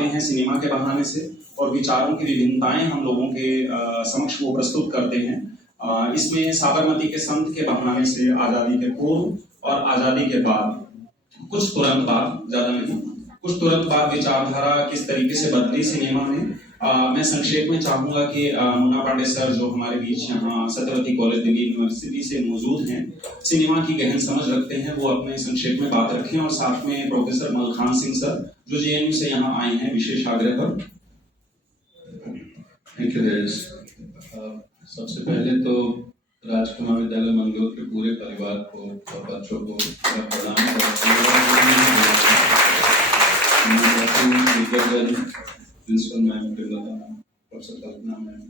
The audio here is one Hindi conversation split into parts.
लाते हैं सिनेमा के बहाने से, और विचारों की विभिन्नताएं हम लोगों के समक्ष वो प्रस्तुत करते हैं। इसमें साबरमती के संत के बहाने से आज़ादी के पूर्व और आज़ादी के बाद, कुछ तुरंत बाद, ज़्यादा नहीं, कुछ तुरंत बाद विचारधारा किस तरीके से बदली सिनेमा में। मैं संक्षेप में चाहूँगा कि मुन्ना पांडे सर जो हमारे बीच यहाँ सत्यवती कॉलेज दिल्ली यूनिवर्सिटी से मौजूद हैं, सिनेमा की गहन समझ रखते हैं, वो अपने संक्षेप में बात रखें, और साथ में प्रोफेसर मलखान सिंह सर जो जेएनयू से यहाँ आए हैं विशेष आग्रह पर। थैंक यू देश। सबसे पहले तो राजकुमार विद्यालय मंगलोर के पूरे परिवार को और बच्चों को प्रणाम principal ma'am, professor Kalpana ma'am,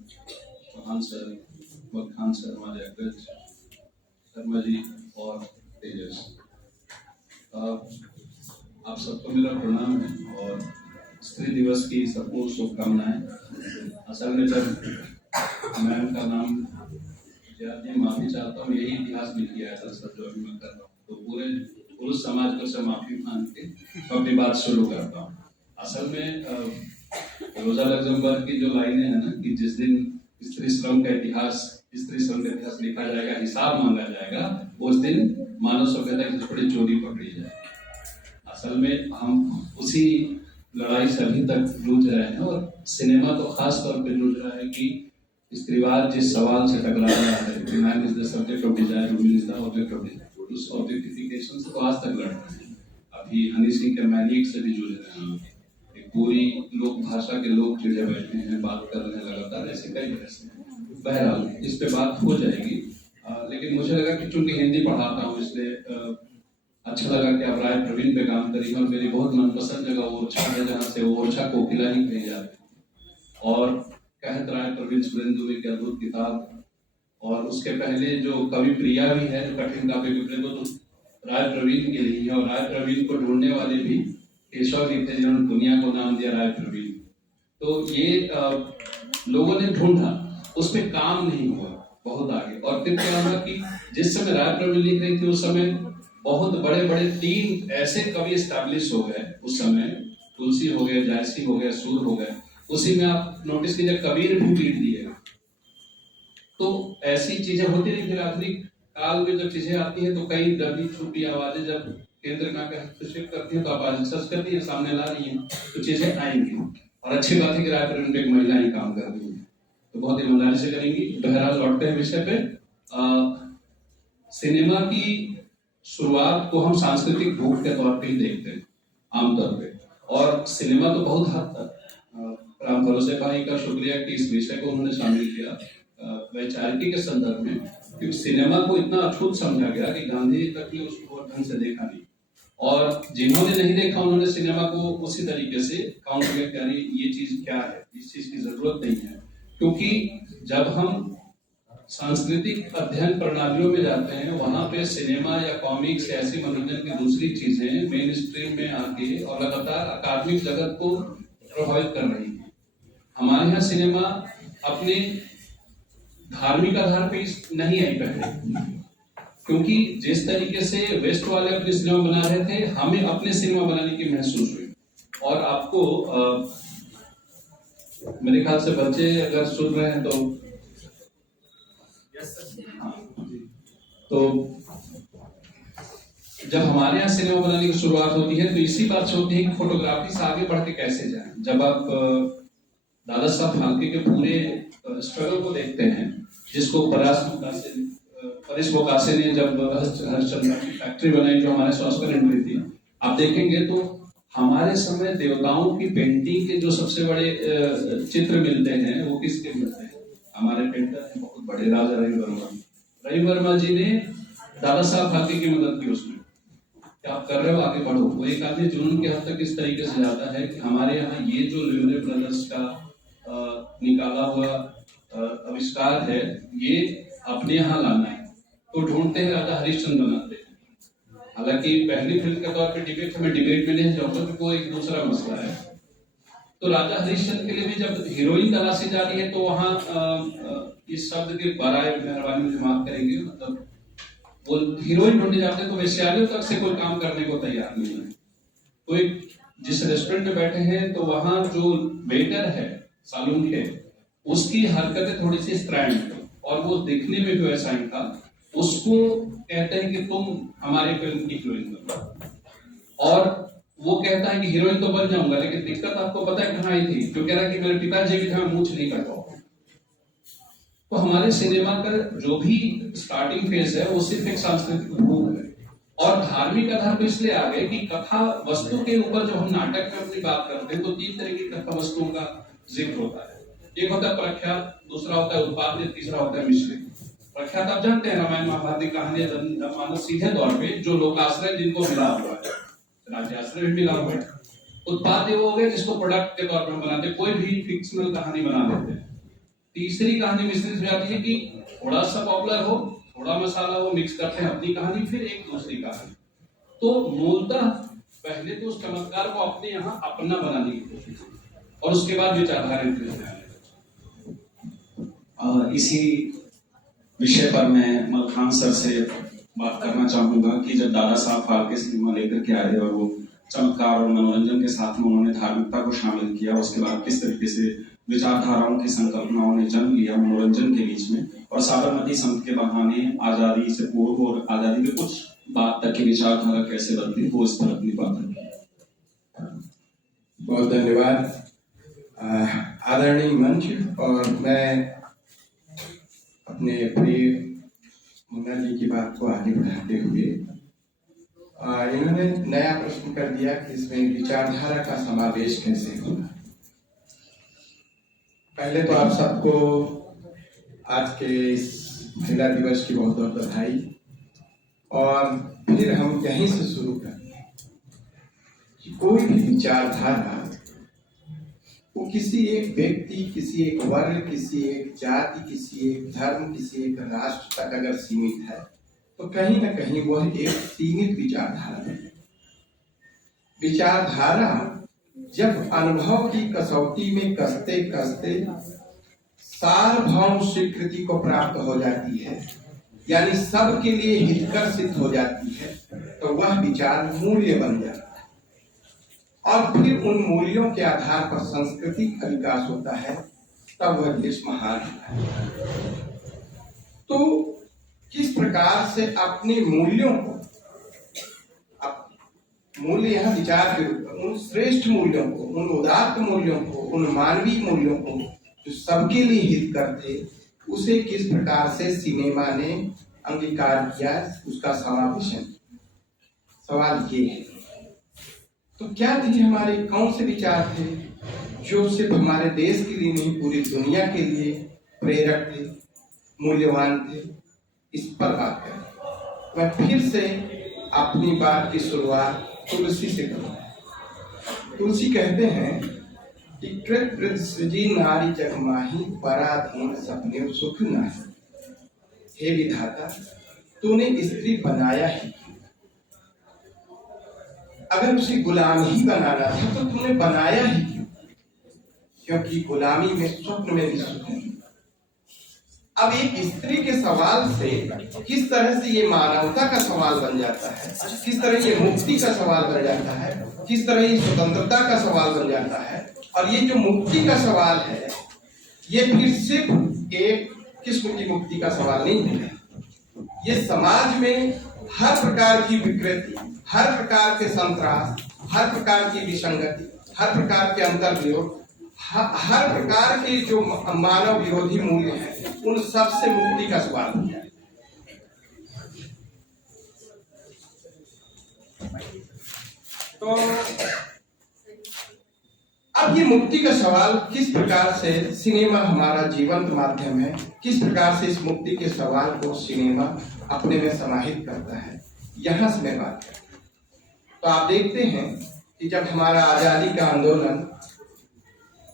Chauhan sir, Malkhan sir, हमारे अग्रज शर्मा जी और तेजस, आप सबको मेरा प्रणाम है और स्त्री दिवस की सबको शुभकामनाएं। असल में जब मैम का नाम माफी चाहता हूँ, यही इतिहास भी किया है सर जो अभी मैं कर रहा हूँ, तो पूरे पुरुष समाज को से माफी मांग के अपनी बात शुरू करता हूँ। असल में रोजा लग्जमबर्ग की जो लाइनें हैं ना कि जिस दिन स्त्री श्रम का इतिहास लिखा जाएगा, हिसाब मांगा जाएगा, उस दिन मानव सभ्यता की बड़ी चोरी पकड़ी जाएगी। असल में हम उसी लड़ाई से अभी तक जूझ रहे हैं, और सिनेमा तो खास तौर पे जूझ रहा है कि स्त्रीवाद जिस सवाल से टकरा रहा है, man is the subject of desire, women is the object of desire, उस ऑब्जेक्टिफिकेशन से तो आज तक लड़ रहे हैं। अभी हनी सिंह के मैनिएक से भी जूझ रहे हैं, एक पूरी लोक भाषा के लोग चिड़े बैठे हैं, बात कर रहे हैं लगातार, ऐसे कई ऐसे। बहरहाल इस पे बात हो जाएगी, लेकिन मुझे लगा कि चूंकि हिंदी पढ़ाता हूँ इसलिए अच्छा लगा कि आप राय प्रवीण पे काम करेंगे, और मेरी बहुत मनपसंद जगह ओरछा है, जहाँ से ओरछा कोकिला ही कही जाती है, और कहत राय प्रवीण सुरेंदु की अद्भुत किताब, और उसके पहले जो कवि प्रिया भी है, जो कठिन काव्य के प्रेम, तो राय प्रवीण के लिए, और राय प्रवीण को ढूंढने वाले भी केशव जी थे, जिन्होंने दुनिया को नाम दिया राय प्रवीण। तो ये लोगों ने ढूंढा, उस पर काम नहीं हुआ बहुत आगे, और फिर क्या हुआ कि जिस समय राय प्रवीण लिख रही थी उस समय बहुत बड़े बड़े 3 ऐसे कवि एस्टैब्लिश हो गए उस समय, तुलसी हो गए, जायसी हो गए, सूर हो गए। उसी में आप नोटिस कीजिए कबीर भी पीट दिए। तो ऐसी चीजें होती रही। फिर आधुनिक काल में जब चीजें आती हैं तो कई दबी छुपी आवाजें जब केंद्र का हस्तक्षेप करती है तो आप सर्च करती है, सामने ला रही है, तो चीजें आएंगी। और अच्छी बात है कि राय प्रवीण पे एक महिला ही काम कर रही है, तो बहुत ईमानदारी से करेंगी। बहरहाल लौटते हैं विषय पे। सिनेमा की शुरुआत को हम सांस्कृतिक भूख के तौर पे ही देखते हैं आमतौर पे, और सिनेमा तो बहुत हद तक राम भरोसे भाई का शुक्रिया कि इस विषय को उन्होंने शामिल किया वैचारिकी के संदर्भ में, क्योंकि सिनेमा को इतना अछूत समझा गया कि गांधी तक ने उसको ढंग से देखा नहीं, और जिन्होंने नहीं देखा उन्होंने सिनेमा को उसी तरीके से काउंटर किया कि ये चीज क्या है, इस चीज की जरूरत नहीं है। क्योंकि जब हम सांस्कृतिक अध्ययन प्रणालियों में जाते हैं, वहां पे सिनेमा या कॉमिक्स या ऐसी मनोरंजन की दूसरी चीजें मेन स्ट्रीम में आके और लगातार अकादमिक जगत को प्रभावित कर रही है। हमारे यहाँ सिनेमा अपने धार्मिक आधार पे नहीं आई पहले, क्योंकि जिस तरीके से वेस्ट वाले अपने सिनेमा बना रहे थे, हमें अपने सिनेमा बनाने की महसूस हुई। और आपको मेरे ख्याल से बच्चे अगर सुन रहे हैं तो तो जब हमारे यहाँ सिनेमा बनाने की शुरुआत होती है तो इसी बात से होती है कि फोटोग्राफी से आगे बढ़ के कैसे जाएं। जब आप दादा साहब फाल्के के पूरे स्ट्रगल को देखते हैं, जिसको परेश मोकासे ने जब हरिश्चंद्र की फैक्ट्री बनाई जो हमारे स्वास्थ्य एंट्री थी, आप देखेंगे तो हमारे समय देवताओं की पेंटिंग के जो सबसे बड़े चित्र मिलते हैं वो किसके मिलते हैं? हमारे पेंटर हैं बहुत बड़े, राजा रवि वर्मा जी ने दादा साहब फाल्के की मदद की उसमें, कि आप कर रहे हो आगे बढ़ो। वो एक आदमी जुनून के हद तक इस तरीके से जाता है कि हमारे यहाँ ये जो लियोने ब्रदर्स का निकाला हुआ आविष्कार है, ये अपने यहाँ लाना है, तो ढूंढते हैं राजा हरिश्चंद्र बनाते हैं। हालांकि पहली फिल्म के तौर पे डिबेट में नहीं जाऊंगा, वो एक दूसरा मसला है। तो राजा हरिश्चंद्र के लिए भी जब हीरोइन तलाशी जा रही है तो वहाँ इस शब्द के बराए मेहरबानी मुझे माफ करेंगे, मतलब वो हीरोइन ढूंढने जाते हैं तो वेश्यालयों तक से कोई काम करने को तैयार नहीं है। तो एक जिस रेस्टोरेंट में बैठे हैं तो वहां जो वेटर है सालून के, उसकी हरकतें थोड़ी सी स्ट्रैंड है और वो दिखने में भी वैसा ही था। उसको कहते हैं कि तुम हमारे फिल्म की हीरोइन बनो, और वो कहता है कि हीरोइन तो बन जाऊंगा, लेकिन दिक्कत आपको पता है कहाँ आई थी? जो कह रहा है कि मेरे पिताजी भी था, मूछ नहीं काटा। तो हमारे सिनेमा का जो भी स्टार्टिंग फेज है वो सिर्फ एक सांस्कृतिक रूप है, और धार्मिक आधार पर इसलिए आ गए कि कथा वस्तु के ऊपर जब हम नाटक में अपनी बात करते हैं तो 3 तरह की कथा वस्तुओं का जिक्र होता है। एक होता है प्रख्यात, दूसरा होता है उत्पादित, तीसरा होता है मिश्रित। प्रख्यात आप जानते हैं, रामायण महाभारत की कहानी जनमानस सीधे तौर पे जो लोकाश्रय जिनको मिला हुआ है, राज्य आश्रय भी मिला हुआ है। उत्पाद वो हो गए जिसको प्रोडक्ट के तौर पर हम बनाते, कोई भी फिक्शनल कहानी बना देते हैं। तीसरी कहानी मिश्रित में आती है कि थोड़ा सा पॉपुलर हो, थोड़ा मसाला वो मिक्स करते हैं अपनी कहानी, फिर एक दूसरी कहानी। तो मूलतः पहले तो उस चमत्कार को अपने यहाँ अपना बनाने की कोशिश और उसके बाद विचारधारा इसी विषय पर मैं मलखान सर से बात करना चाहूंगा कि जब दादा साहब फाल्के सिनेमा लेकर के आए और वो चमत्कार और मनोरंजन के साथ में उन्होंने धार्मिकता को शामिल किया, उसके बाद किस तरीके से विचारधाराओं की संकल्पनाओं ने जन्म लिया मनोरंजन के बीच में, और साबरमती संत के बहाने आजादी से पूर्व और आजादी के कुछ बाद तक की विचारधारा कैसे बदली, वो इस पर अपनी बात रखी। बहुत धन्यवाद आदरणीय मंच। और मैं अपने प्रिय मुन्ना जी की बात को आगे बढ़ाते हुए इन्होंने नया प्रश्न कर दिया कि इसमें विचारधारा का समावेश कैसे होगा। पहले तो आप सबको आज के इस महिला दिवस की बहुत बहुत बधाई, और फिर हम यहीं से शुरू करते हैं कि कोई भी विचारधारा वो किसी एक व्यक्ति, किसी एक वर्ग, किसी एक जाति, किसी एक धर्म, किसी एक राष्ट्र तक अगर सीमित है तो कहीं ना कहीं वह एक सीमित विचारधारा है। विचारधारा जब अनुभव की कसौटी में कसते कसते सार्वभौम स्वीकृति को प्राप्त हो जाती है, यानी सबके लिए हितकर सिद्ध हो जाती है, तो वह विचार मूल्य बन जाता है, और फिर उन मूल्यों के आधार पर संस्कृति का विकास होता है, तब वह देश महान होता है। तो किस प्रकार से अपने मूल्यों को, मूल्य यहाँ विचार के रूप में, उन श्रेष्ठ मूल्यों को, उन उदात्त मूल्यों को, उन मानवीय मूल्यों को जो सबके लिए हित करते, उसे किस प्रकार से सिनेमा ने अंगीकार किया, उसका समावेशन। सवाल ये है, तो क्या थे हमारे कौन से विचार थे जो सिर्फ हमारे देश के लिए नहीं पूरी दुनिया के लिए प्रेरक थे, मूल्यवान थे? इस पर बात करें। मैं फिर से अपनी बात की शुरुआत तुलसी से करूँ। तुलसी कहते हैं कि कृत सृजी नारी जग माही, पराधीन सपने सुख नाही। हे विधाता, तूने स्त्री बनाया ही, अगर उसे गुलाम ही बनाना था तो तूने बनाया ही क्यों? क्योंकि गुलामी में स्वप्न में भी सुख नहीं। अब एक स्त्री के सवाल से किस तरह से ये मानवता का सवाल बन जाता है, किस तरह ये मुक्ति का सवाल बन जाता है, किस तरह ये स्वतंत्रता का सवाल बन जाता है। और ये जो मुक्ति का सवाल है, ये फिर सिर्फ एक किस्म की मुक्ति का सवाल नहीं है। ये समाज में हर प्रकार की विकृति, हर प्रकार के संतरास, हर प्रकार की विसंगति, हर प्रकार के अंतर्विरोध, हर प्रकार के जो मानव विरोधी मूल्य हैं, उन सब से मुक्ति का सवाल है। तो अब ये मुक्ति का सवाल किस प्रकार से, सिनेमा हमारा जीवंत माध्यम है, किस प्रकार से इस मुक्ति के सवाल को सिनेमा अपने में समाहित करता है, यहां से मैं बात करता हूं। तो आप देखते हैं कि जब हमारा आजादी का आंदोलन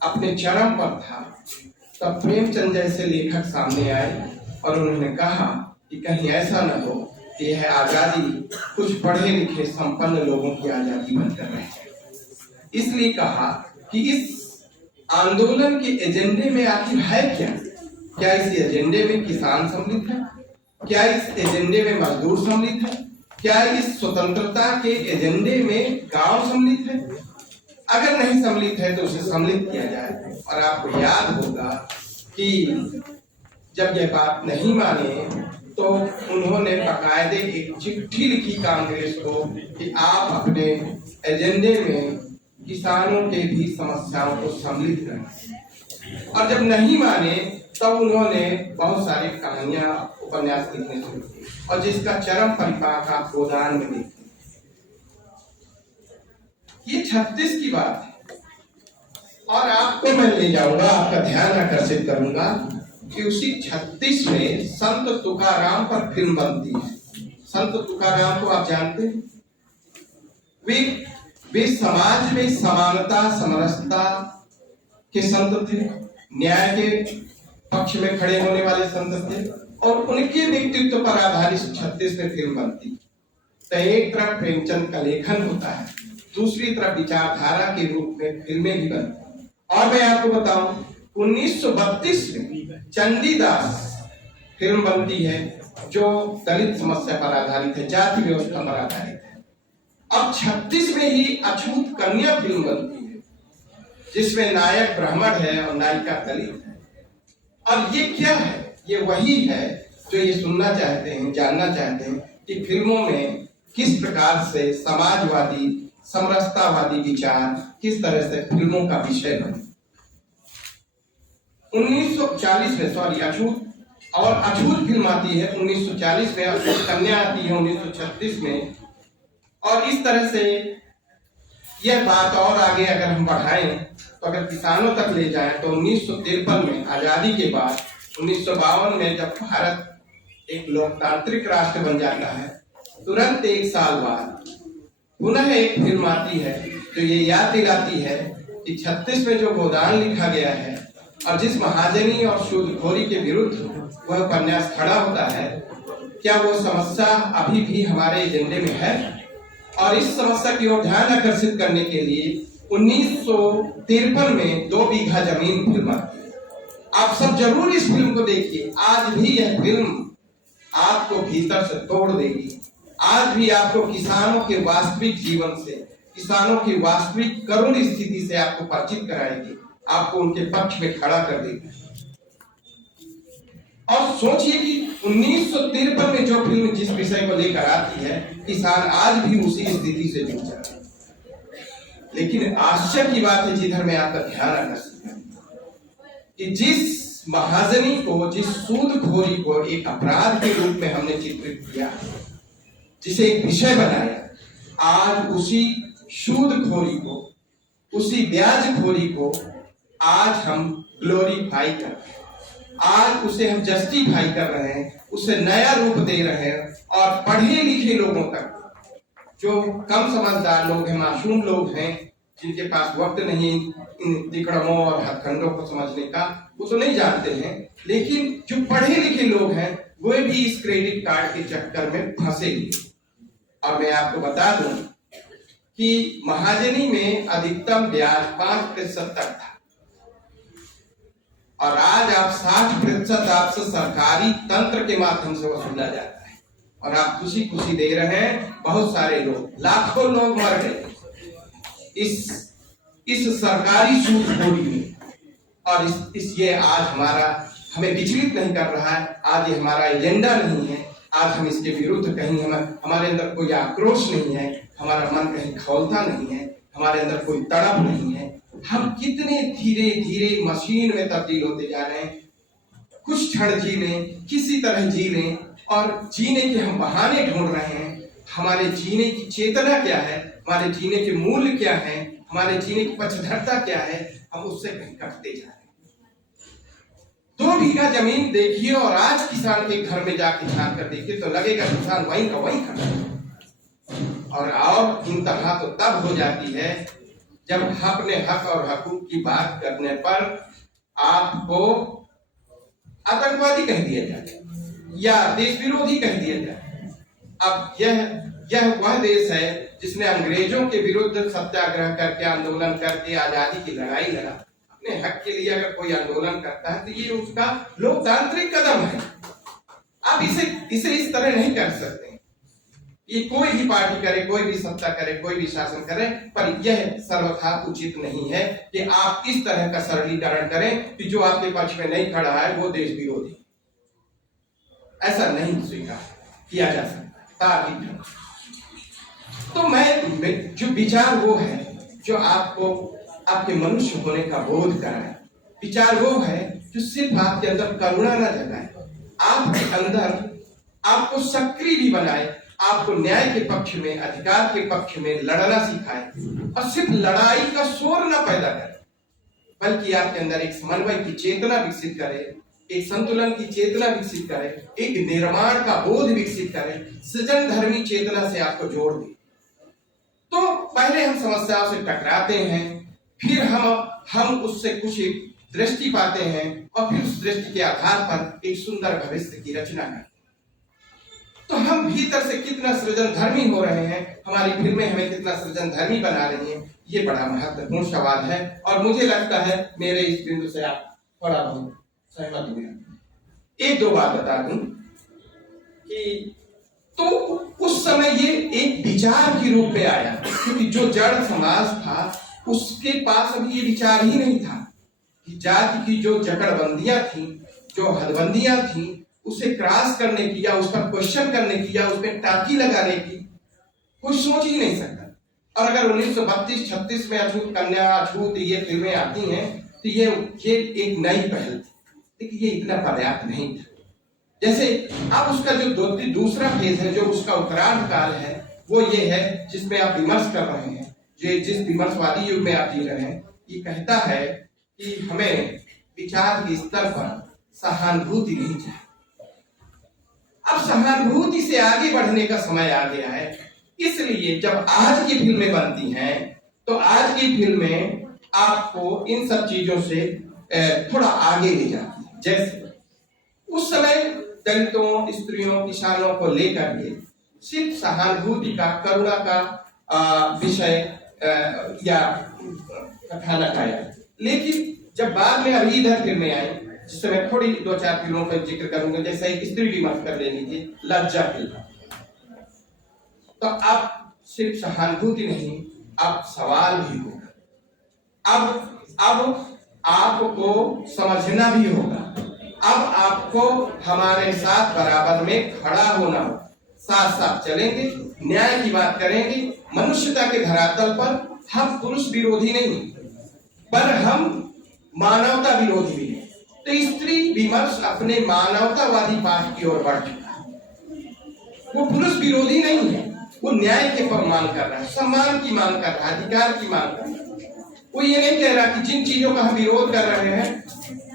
अपने चरम पर था, तब प्रेमचंद जैसे लेखक सामने आए और उन्होंने कहा कि कहीं ऐसा न हो कि यह आजादी कुछ पढ़े लिखे संपन्न लोगों की आजादी बनकर रह जाए। इसलिए कहा कि इस आंदोलन के एजेंडे में आखिर है क्या? क्या इस एजेंडे में किसान सम्मिलित है? क्या इस एजेंडे में मजदूर सम्मिलित है? क्या इस स्वतंत्रता के एजेंडे में गांव सम्मिलित है? अगर नहीं सम्मिलित है तो उसे सम्मिलित किया जाए। और आपको याद होगा कि जब यह बात नहीं माने तो उन्होंने बाकायदे एक चिट्ठी लिखी कांग्रेस को कि आप अपने एजेंडे में किसानों के भी समस्याओं को सम्मिलित करें। और जब नहीं माने तब उन्होंने बहुत सारी कहानियां उपन्यास लिखने शुरू किए और जिसका चरम परिपाक आप गोदान में देखते हैं। ये 36 की बात है और आपको मैं ले जाऊंगा, आपका ध्यान आकर्षित करूंगा कि उसी 36 में संत तुकाराम पर फिल्म बनती है। संत तुकाराम को आप जानते हैं, वे समाज में समानता समरसता के संत थे, न्याय के पक्ष में खड़े होने वाले संत थे और उनके व्यक्तित्व पर आधारित 36 में फिल्म बनती। तो एक तरफ प्रेमचंद का लेखन होता है, दूसरी तरफ विचारधारा के रूप में फिल्में भी बनती। और मैं आपको बताऊं 1932 में चंडीदास फिल्म बनती है जो दलित समस्या पर आधारित है, जाति व्यवस्था पर आधारित है। अब 36 में ही अछूत कन्या फिल्म बनती है जिसमें नायक ब्राह्मण है और नायिका दलित है। अब ये क्या है? ये वही है जो ये सुनना चाहते हैं, जानना चाहते हैं कि फिल्मों में किस प्रकार से समाजवादी समरसतावादी विचार किस तरह से फिल्मों का विषय बने। 1940 में अछूत फिल्म आती है 1940 में, अछूत कन्या आती है 1936 में। और इस तरह से यह बात और आगे अगर हम बढ़ाएं तो अगर किसानों तक ले जाएं तो 1953 में आजादी के बाद 1952 में जब भारत एक लोकतांत्रिक राष्ट्र बन जाता है, तुरंत एक साल बाद पुनः एक फिल्म आती है जो ये याद दिलाती है कि 36 में जो गोदान लिखा गया है और जिस महाजनी और सूदखोरी के विरुद्ध वह उपन्यास खड़ा होता है, क्या वो समस्या अभी भी हमारे एजेंडे में है? और इस समस्या की ओर ध्यान आकर्षित करने के लिए 1953 में 2 बीघा जमीन फिल्म आती है। आप सब जरूर इस फिल्म को देखिए। आज भी यह फिल्म आपको भीतर से तोड़ देगी। आज भी आपको किसानों के वास्तविक जीवन से, किसानों की वास्तविक करुण स्थिति से आपको परिचित कराएगी, आपको उनके पक्ष में खड़ा कर देगी। और सोचिए कि 1953 में जो फिल्म जिस विषय को लेकर आती है, किसान आज भी उसी स्थिति से जूझ रहा है। लेकिन आश्चर्य की बात है, जिधर मैं आपका ध्यान आकर्षित करूं कि जिस महाजनी को, जिस सूदखोरी को एक अपराध के रूप में हमने चित्रित किया, जिसे एक विषय बनाया, आज उसी सूदखोरी को, उसी ब्याजखोरी को आज हम ग्लोरीफाई कर रहे हैं, आज उसे हम जस्टिफाई कर रहे हैं, उसे नया रूप दे रहे हैं। और पढ़े लिखे लोगों तक, जो कम समझदार लोग हैं, मासूम लोग हैं, जिनके पास वक्त नहीं इन तिकड़मों और हथकंडों को समझने का, वो तो नहीं जानते हैं। लेकिन जो पढ़े लिखे लोग हैं वे भी इस क्रेडिट कार्ड के चक्कर में फंसे हुए। और मैं आपको बता दूं कि महाजनी में अधिकतम ब्याज 5% तक था और आज आप 60% आपसे सरकारी तंत्र के माध्यम से वसूला जाता है और आप खुशी खुशी दे रहे हैं। बहुत सारे लोग, लाखों लोग मर गए इस सरकारी सूदखोरी में। और ये आज हमें विचलित नहीं कर रहा है, आज ये हमारा एजेंडा नहीं है, आज हम इसके विरुद्ध कहीं हमारे अंदर कोई आक्रोश नहीं है, हमारा मन कहीं खौलता नहीं है, हमारे अंदर कोई तड़प नहीं है। हम कितने धीरे धीरे मशीन में तब्दील होते जा रहे हैं। कुछ क्षण जी लें, किसी तरह जी लें और जीने के हम बहाने ढूंढ रहे हैं। हमारे जीने की चेतना क्या है, हमारे जीने के मूल्य क्या है, हमारे जीने की पक्षधरता क्या है, हम उससे कहीं कटते जा रहे हैं। 2 बीघा जमीन देखिए और आज किसान के घर में जाके झांक कर देखिए तो लगेगा किसान वहीं का वहीं खड़ा है। और इंतहा तो तब हो जाती है जब अपने हक और हकूक की बात करने पर आपको आतंकवादी कह दिया जाए या देश विरोधी कह दिया जाए। अब यह वह देश है जिसने अंग्रेजों के विरुद्ध सत्याग्रह करके, आंदोलन करके आजादी की लड़ाई लड़ा। अपने हक के लिए अगर कोई आंदोलन करता है तो ये उसका लोकतांत्रिक कदम है। आप इसे इस तरह नहीं कर सकते। ये कोई भी पार्टी करे, कोई भी सत्ता करे, कोई भी शासन करे, पर यह सर्वथा उचित नहीं है कि आप इस तरह का सरलीकरण करें कि जो आपके पक्ष में नहीं खड़ा है वो देश विरोधी। ऐसा नहीं स्वीकार किया जा सकता। तो मैं जो विचार वो है जो आपको आपके मनुष्य होने का बोध कराए, विचार वो है जो सिर्फ आपके अंदर करुणा न जगाए, आपके अंदर आपको सक्रिय भी बनाए, आपको न्याय के पक्ष में, अधिकार के पक्ष में लड़ना सिखाए, और सिर्फ लड़ाई का शोर न पैदा करे, बल्कि आपके अंदर एक समन्वय की चेतना विकसित करे, एक संतुलन की चेतना विकसित करे, एक निर्माण का बोध विकसित करे, सृजन धर्मी चेतना से आपको जोड़ दे। तो पहले हम समस्याओं से टकराते हैं, फिर हम उससे कुछ दृष्टि पाते हैं, और फिर उस दृष्टि के आधार पर एक सुंदर भविष्य की रचना करते हैं। तो हम भीतर से कितना सृजन धर्मी हो रहे हैं, हमारी फिल्में हमें कितना सृजन धर्मी बना रही हैं, ये बड़ा महत्वपूर्ण सवाल है। और मुझे लगता है मेरे इस बिंदु से आप थोड़ा बहुत सहमत हुए। एक दो बात बता दूं कि तो उस समय ये एक विचार के रूप में आया, क्योंकि जो जड़ समाज था उसके पास अभी ये विचार ही नहीं था कि जाति की जो जकड़बंदियां थी, जो हदबंदियां थी, उसे क्रॉस करने की या उस पर क्वेश्चन करने की या उसमें टाकी लगाने की कोई सोच ही नहीं सकता। और अगर 1932-36 में अछूत कन्या, अछूत ये फिल्में आती हैं तो ये एक नई पहल थी, लेकिन ये इतना पर्याप्त नहीं था। जैसे अब उसका जो दूसरा फेज है, जो उसका उत्तरार्ध काल है, वो ये है जिसमें आप विमर्श कर रहे हैं, जिस विमर्शवादी युग में आप जी रहे हैं। ये कहता है कि हमें विचार के स्तर पर सहानुभूति नहीं चाहिए। अब सहानुभूति से आगे बढ़ने का समय आ गया है, इसलिए जब आज की फिल्में बनती हैं तो आज की फिल्में आपको इन सब चीजों से थोड़ा आगे ले जाती है। जैसे उस समय दलितों, स्त्रियों, किसानों को लेकर के सिर्फ सहानुभूति का, करुणा का विषय या कथानक आया, लेकिन जब बाद में अभी इधर फिल्में आई, जिससे मैं थोड़ी 2-4 फिल्मों का जिक्र करूंगा, जैसे एक स्त्री विमर्श कर लेनी थी, लज्जा फिल्म। तो अब सिर्फ सहानुभूति नहीं, अब सवाल भी होगा। अब आपको समझना भी होगा, अब आपको हमारे साथ बराबर में खड़ा होना होगा, साथ साथ चलेंगे, न्याय की बात करेंगे, मनुष्यता के धरातल पर हम पुरुष विरोधी नहीं, पर हम मानवता विरोधी भी नहीं। तो स्त्री विमर्श अपने मानवतावादी पाठ की ओर बढ़ चुका है। वो पुरुष विरोधी नहीं है, वो न्याय के मांग कर रहा है, सम्मान की मांग कर रहा है, अधिकार की मांग कर रहा है। वो ये नहीं कह रहा कि जिन चीजों का हम विरोध कर रहे हैं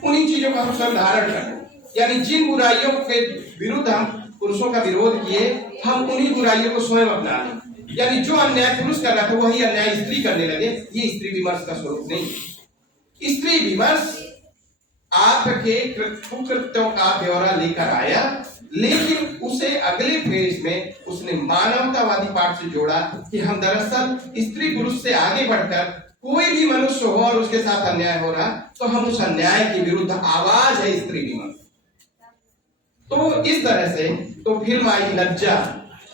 उन्हीं चीजों का हम स्वयं धारण करें, यानी जिन बुराइयों के विरुद्ध हम पुरुषों का विरोध किए, हम उन्हीं बुराइयों को स्वयं अपना लें, यानी जो अन्याय पुरुष कर रहा था वही अन्याय स्त्री करने लगे। ये स्त्री विमर्श का स्वरूप नहीं है। स्त्री विमर्श आपके कुकृत्यों का ब्यौरा लेकर आया, लेकिन उसे अगले फेज में उसने मानवतावादी पाठ से जोड़ा कि हम दरअसल स्त्री पुरुष से आगे बढ़कर कोई भी मनुष्य हो और उसके साथ अन्याय हो रहा तो हम उस अन्याय के विरुद्ध आवाज है स्त्री विमर्श। तो इस तरह से तो फिल्म आई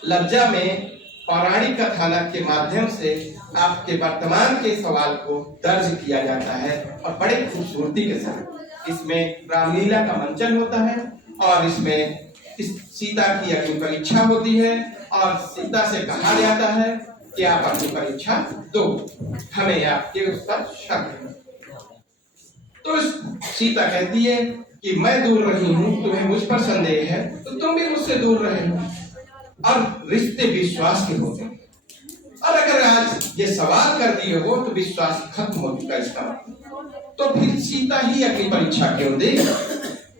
लज्जा में पौराणिक कथानक के माध्यम से आपके वर्तमान के सवाल को दर्ज किया जाता है, और बड़े खूबसूरती के साथ इसमें रामलीला का मंचन होता है, और इसमें सीता की अग्नि परीक्षा होती है, और सीता से कहा जाता है कि आप अपनी परीक्षा दो, हमें आपके उस पर शक है। तो सीता कहती है कि मैं दूर रही हूं, तुम्हें मुझ पर संदेह है, तो तुम भी मुझसे दूर रहे हो, और रिश्ते विश्वास के होते हैं। और अगर आज ये सवाल कर दिए हो तो विश्वास खत्म हो चुका इसका मतलब, तो फिर सीता ही अपनी परीक्षा क्यों दे?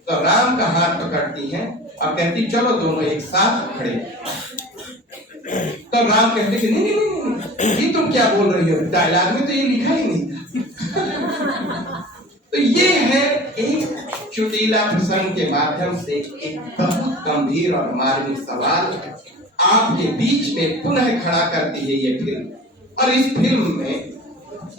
तो राम का हाथ पकड़ती हैं और कहती चलो दोनों एक साथ खड़े। तो राम कहते कि नहीं, ये तुम क्या बोल रही हो, डायलॉग में तो ये लिखा ही नहीं था। तो ये है एक चुटीला प्रसंग के माध्यम से एक बहुत गंभीर और मार्मिक सवाल आपके बीच में पुनः खड़ा करती है ये फिल्म। और इस फिल्म में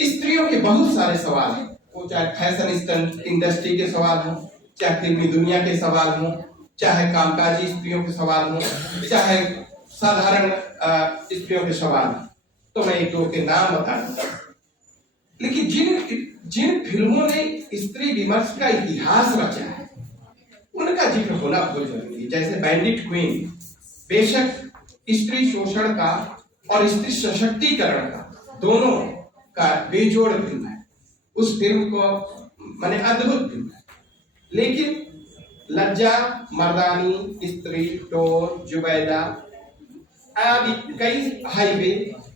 स्त्रियों के बहुत सारे सवाल हैं, वो चाहे फैशन इंडस्ट्री के सवाल हो, चाहे फिल्मी दुनिया के सवाल हो, चाहे कामकाजी स्त्रियों के सवाल हो, चाहे साधारण स्त्रियों के सवाल, तो मैं एक दो के नाम बता दूंगा। लेकिन जिन फिल्मों ने स्त्री विमर्श का इतिहास रचा है उनका जिक्र होना बहुत जरूरी है। जैसे बैंडिट क्वीन, बेशक स्त्री शोषण का और स्त्री सशक्तिकरण का दोनों का बेजोड़ फिल्म है। उस फिल्म को माने अद्भुत फिल्म है। लेकिन लज्जा, मर्दानी, स्त्री, टोर, जुबैदा आदि कई हाईवे,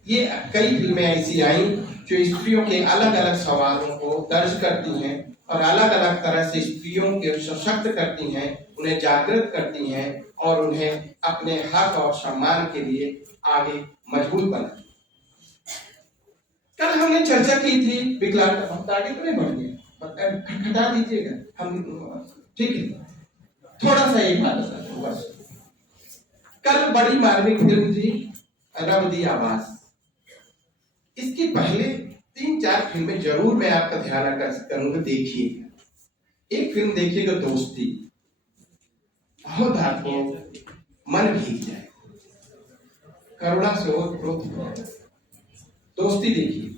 ये कई फिल्में ऐसी आई जो स्त्रियों के अलग अलग सवालों को दर्ज करती हैं और अलग अलग तरह से स्त्रियों के सशक्त करती हैं, उन्हें जागृत करती हैं और उन्हें अपने हक और सम्मान के लिए आगे मजबूत बनाती। कल हमने चर्चा की थी विकलांग, आगे तो नहीं बढ़ गया, हटा दीजिएगा हम, ठीक है। थोड़ा सा एक बात बस, कल बड़ी मार्मिक फिल्म थी रब दी आवाज। इसके पहले 3-4 फिल्में जरूर मैं आपका ध्यान आकर्षित करूंगा, देखिएगा। एक फिल्म देखिएगा दोस्ती, बहुत आपको मन भीग जाए, करुणा से ओतप्रोत हो जाए। दोस्ती देखिए,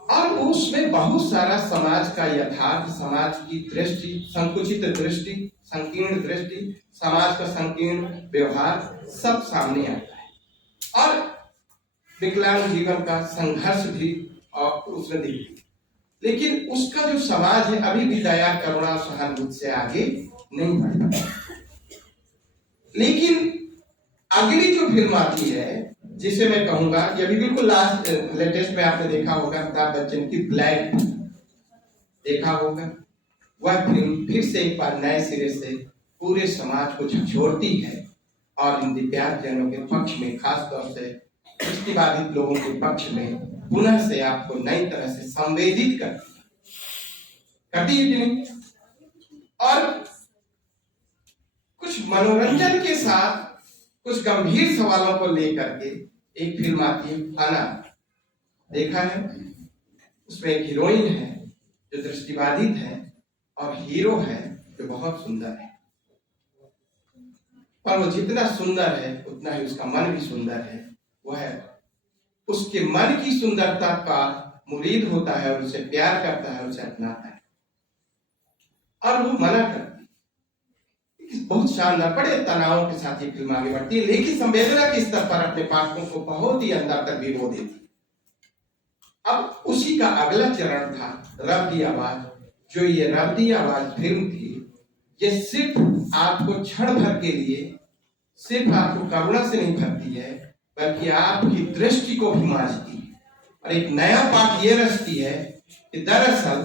और उसमें बहुत सारा समाज का यथार्थ, समाज की दृष्टि, संकुचित दृष्टि, संकीर्ण दृष्टि, समाज का संकीर्ण व्यवहार सब सामने आता है और विकलांग जीवन का संघर्ष भी और उसमें दिखती। लेकिन उसका जो समाज है अभी भी दया, करुणा, सहानुभूति से आगे नहीं बढ़ता। लेकिन अगली जो फिल्म आती है, जिसे मैं कहूंगा, ये भी बिल्कुल लास्ट लेटेस्ट में आपने देखा होगा, अमिताभ बच्चन की ब्लैक देखा होगा। वह फिल्म फिर से एक बार नए सिरे से पूरे समाज को झकझोरती है और इन दिव्यांगजनों के पक्ष में, खासतौर से दृष्टिबाधित लोगों के पक्ष में पुनः से आपको नई तरह से संवेदित करती है कि नहीं। और कुछ मनोरंजन के साथ कुछ गंभीर सवालों को लेकर के एक फिल्म आती है फाना, देखा है? उसमें एक हीरोइन है जो दृष्टिबाधित है और हीरो है जो बहुत सुंदर है, पर वो जितना सुंदर है उतना ही उसका मन भी सुंदर है। वह उसके मन की सुंदरता का मुरीद होता है और उसे प्यार करता है, उसे अपनाता है और वो मना करती है। बहुत शानदार, बड़े तनावों के साथ ये फिल्म आगे बढ़ती है, लेकिन संवेदना के स्तर पर अपने पाठकों को बहुत ही अंदर तक भिगो देती है। अब उसी का अगला चरण था रब दी आवाज। जो ये रब दी आवाज फिल्म थी, ये सिर्फ आपको क्षण भर के लिए, सिर्फ आपको करुणा से नहीं भरती है, बल्कि आपकी दृष्टि को भी मांझती है और एक नया पाठ ये रचती है कि दरअसल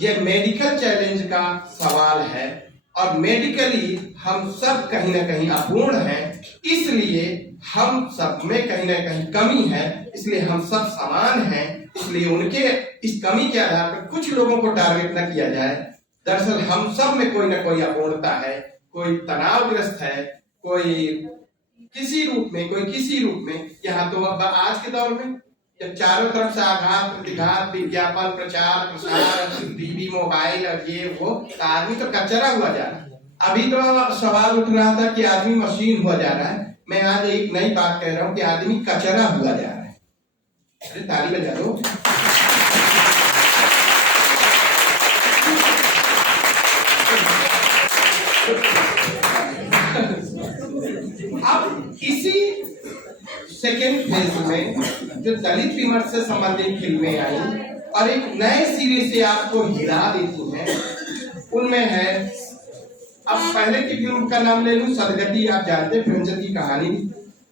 ये मेडिकल चैलेंज का सवाल है और मेडिकली हम सब कहीं ना कहीं अपूर्ण हैं, इसलिए हम सब में कहीं ना कहीं कमी है, इसलिए हम सब समान हैं, इसलिए उनके इस कमी के आधार पर कुछ लोगों को टारगेट न किया जाए। दरअसल हम सब में कोई ना कोई अपूर्णता है, कोई तनावग्रस्त है, कोई किसी रूप में, कोई किसी रूप में। यहाँ तो अब आज के दौर में जब चारों तरफ से आघात प्रतिघात, विज्ञापन, प्रचार प्रसार, टीवी, मोबाइल और ये वो, आदमी तो कचरा हुआ जा रहा है। अभी तो सवाल उठ रहा था कि आदमी मशीन हुआ जा रहा है। मैं आज एक नई बात कह रहा हूँ कि आदमी कचरा हुआ जा रहा है। अरे ताली बजा दो। अब इसी सेकेंड फेज में जो दलित विमर्श से संबंधित फिल्में आई और एक नए सिरे से आपको हिला देती हैं, उनमें है, अब पहले की फिल्म का नाम ले लूं, सदगति, आप जानते हैं प्रेमचंद की कहानी,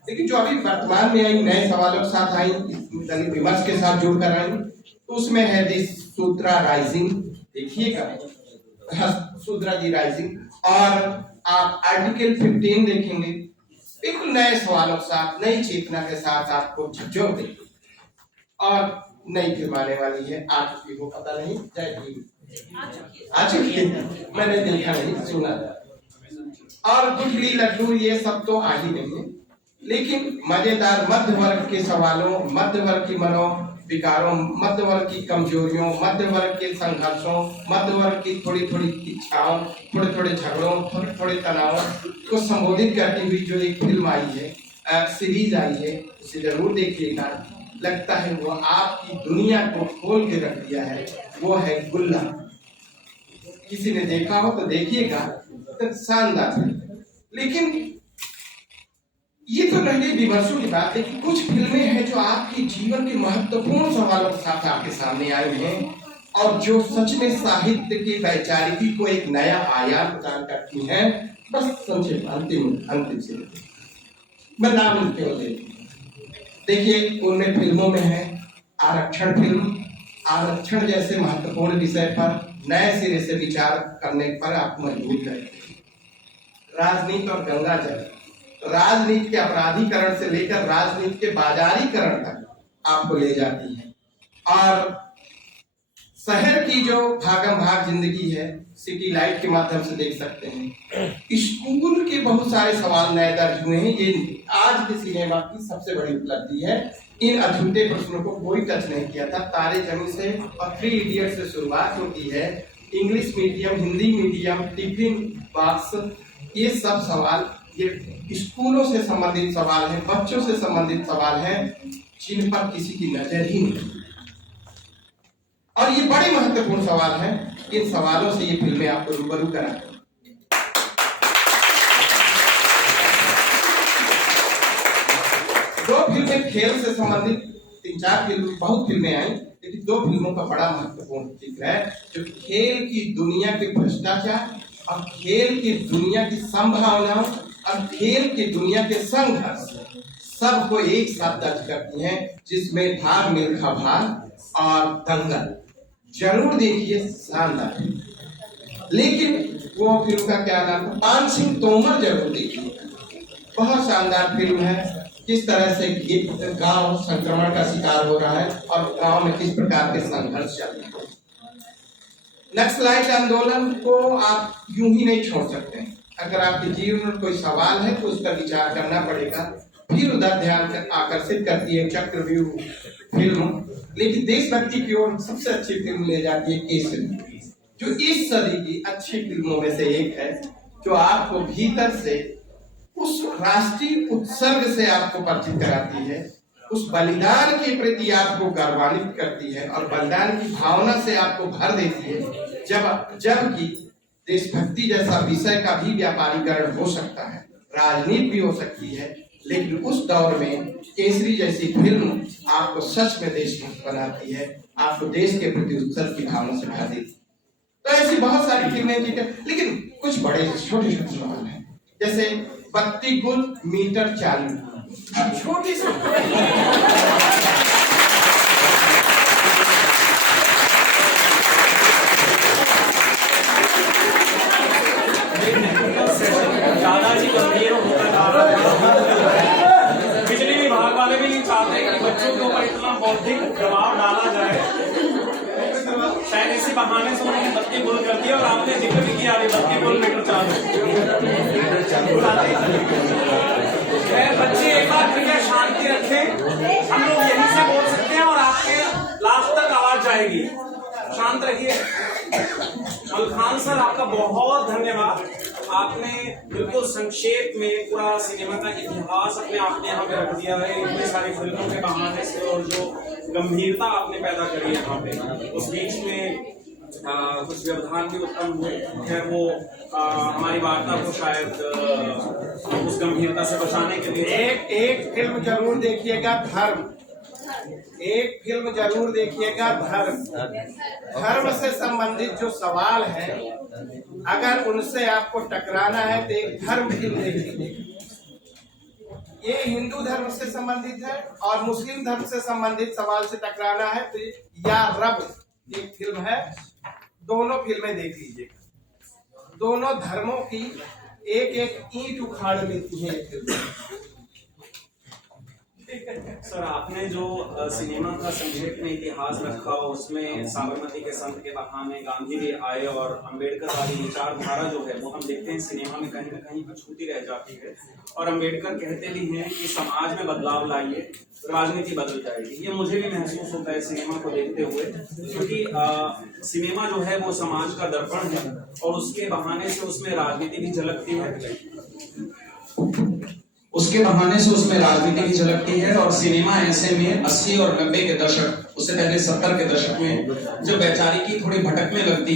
लेकिन जो अभी वर्तमान में आई, नए सवालों के साथ आई, दलित विमर्श के साथ जुड़कर आई, तो उसमें है दी सूत्रा राइजिंग, देखिएगा सूत्रा जी राइजिंग, और आप आर्टिकल 15 देखेंगे, बिल्कुल नए सवालों के साथ, नई चेतना के साथ आपको झकझोर देंगे। और नई फिल्म आने वाली है, आ चुकी हो पता नहीं, जय भीम आ चुकी है, मैंने देखा नहीं, सुना था। और गुठली लड्डू ये सब तो आ ही नहीं है, लेकिन मजेदार मध्य वर्ग के सवालों, मध्य वर्ग की मनोविकारों, मध्य वर्ग की कमजोरियों, मध्य वर्ग के संघर्षों, मध्य वर्ग की थोड़ी थोड़ी इच्छाओं, थोड़े थोड़े झगड़ों, थोड़े थोड़े तनावों को संबोधित करती हुई जो एक फिल्म आई है सीरीज आई है, उसे जरूर देखिएगा। लगता है वो आपकी दुनिया को खोल के रख दिया है। वो है गुल्ला। किसी ने देखा हो तो देखिएगा, तो शानदार है। लेकिन ये तो रही विमर्शों की बात है कि कुछ फिल्में हैं जो आपके जीवन के महत्वपूर्ण सवालों के साथ आपके सामने आई हैं और जो सच में साहित्य की वैचारिकी को एक नया आयाम प्रदान करती हैं। बस संक्षेप अंतिम से मैं नाम केवल देखिए, उनमें फिल्मों में है आरक्षण फिल्म। आरक्षण जैसे महत्वपूर्ण विषय पर नए सिरे से विचार करने पर आपको मजबूर करेगी। राजनीति और गंगा जल, राजनीति के अपराधीकरण से लेकर राजनीति के बाजारीकरण तक आपको ले जाती है। और शहर की जो भागम भाग जिंदगी है, सिटी लाइट के माध्यम से देख सकते हैं। स्कूल के बहुत सारे सवाल नए दर्ज हुए हैं। ये आज के सिनेमा की सबसे बड़ी उपलब्धि है। इन अछूते प्रश्नों को कोई टच नहीं किया था। तारे जमीन से और 3 इडियट से शुरुआत होती है। English medium, Hindi medium, tiffin box, ये सब सवाल ये स्कूलों से संबंधित सवाल हैं, बच्चों से संबंधित सवाल हैं, जिन पर किसी की नजर ही नहीं। और ये बड़े महत्वपूर्ण सवाल हैं। इन सवालों से ये फिल्में आपको रूबरू कराती हैं। दो फिल्में खेल से संबंधित, 3-4 फिल्म, बहुत फिल्में आई, लेकिन 2 फिल्मों का बड़ा महत्वपूर्ण जिक्र है जो खेल की दुनिया के भ्रष्टाचार और खेल की दुनिया की संभावनाओं और खेल की दुनिया के संघर्ष सबको एक साथ दर्ज करती हैं, जिसमें भाग मिल्खा भाग और दंगल। जरूर देखिए, शानदार है। लेकिन वो फिल्म का क्या नाम था, पान सिंह तोमर, जरूर देखिए, बहुत शानदार फिल्म है। किस तरह से गांव संक्रमण का शिकार हो रहा है और गांव में किस प्रकार के संघर्ष चल रहे हैं। नक्सलाइट आंदोलन को आप यूं ही नहीं छोड़ सकते। अगर आपके जीवन में कोई सवाल है तो उस पर विचार करना पड़ेगा। फिर उधर ध्यान आकर्षित करती है चक्रव्यूह फिल्म। लेकिन देशभक्ति की ओर सबसे अच्छी फिल्म ले जाती है केसरी, जो इस सदी की अच्छी फिल्मों में से एक है, जो आपको भीतर से उस राष्ट्रीय उत्सर्ग से आपको परिचित कराती है, उस बलिदान के प्रति आपको गौरवान्वित करती है और बलिदान की भावना से आपको भर देती है। जबकि देशभक्ति जैसा विषय का भी व्यापारीकरण हो सकता है, राजनीति भी हो सकती है, लेकिन उस दौर में केसरी जैसी फिल्म आपको सच में देशभक्त बनाती है, आपको देश के प्रति उत्सर्ग की भावना से भर देती है। तो ऐसी बहुत सारी फिल्में थी, लेकिन कुछ बड़े छोटे छोटे सवाल हैं, जैसे 32 गुल मीटर चालू, छोटी सी दादाजी गंभीर होता जा रहा है। बिजली विभाग वाले भी नहीं चाहते कि बच्चों के ऊपर इतना बौद्धिक दबाव डाला जाए। शायद इसी बहाने से उन्होंने 32 गुल कर दिया और आपने जिक्र भी किया 32 गुल मीटर चालू। बच्चे एक बार फिर शांति रखें, हम लोग यहीं से बोल सकते हैं और आपके लास्ट तक आवाज जाएगी। शांत रहिए। मलखान सर, आपका बहुत धन्यवाद। आपने बिल्कुल संक्षेप में पूरा सिनेमा का इतिहास अपने आप में यहाँ पे रख दिया है, इतनी सारी फिल्मों के बहाने से, और जो गंभीरता आपने पैदा करी है यहाँ पे। उस बीच में कुछ व्यवधान भी उत्पन्न हुए है, वो हमारी वार्ता को शायद उस गंभीरता से बचाने के लिए एक फिल्म जरूर देखिएगा, धर्म। एक फिल्म जरूर देखिएगा, धर्म। धर्म से संबंधित जो सवाल है, अगर उनसे आपको टकराना है तो एक धर्म फिल्म देख लीजिए। ये हिंदू धर्म से संबंधित है और मुस्लिम धर्म से संबंधित सवाल से टकराना है तो या रब एक फिल्म है। दोनों फिल्में देख लीजिए। दोनों धर्मों की एक एक ईंट उखाड़ लेती है फिल्म। सर, आपने जो सिनेमा का संक्षेप में इतिहास रखा, उसमें साबरमती के संत के बहाने गांधी भी आए और अंबेडकर वाली विचारधारा जो है वो हम देखते हैं सिनेमा में कहीं न कहीं छूती रह जाती है। और अंबेडकर कहते भी हैं कि समाज में बदलाव लाइए, राजनीति बदल जाएगी। ये मुझे भी महसूस होता है सिनेमा को देखते हुए, क्योंकि सिनेमा जो है वो समाज का दर्पण है और उसके बहाने से उसमें राजनीति भी झलकती है। उसके बहाने से उसमें राजनीति भी झलकती है। और सिनेमा ऐसे में 80 और 90 के दशक, उससे पहले 70 के दशक में जब वैचारिकी थोड़ी भटकने लगती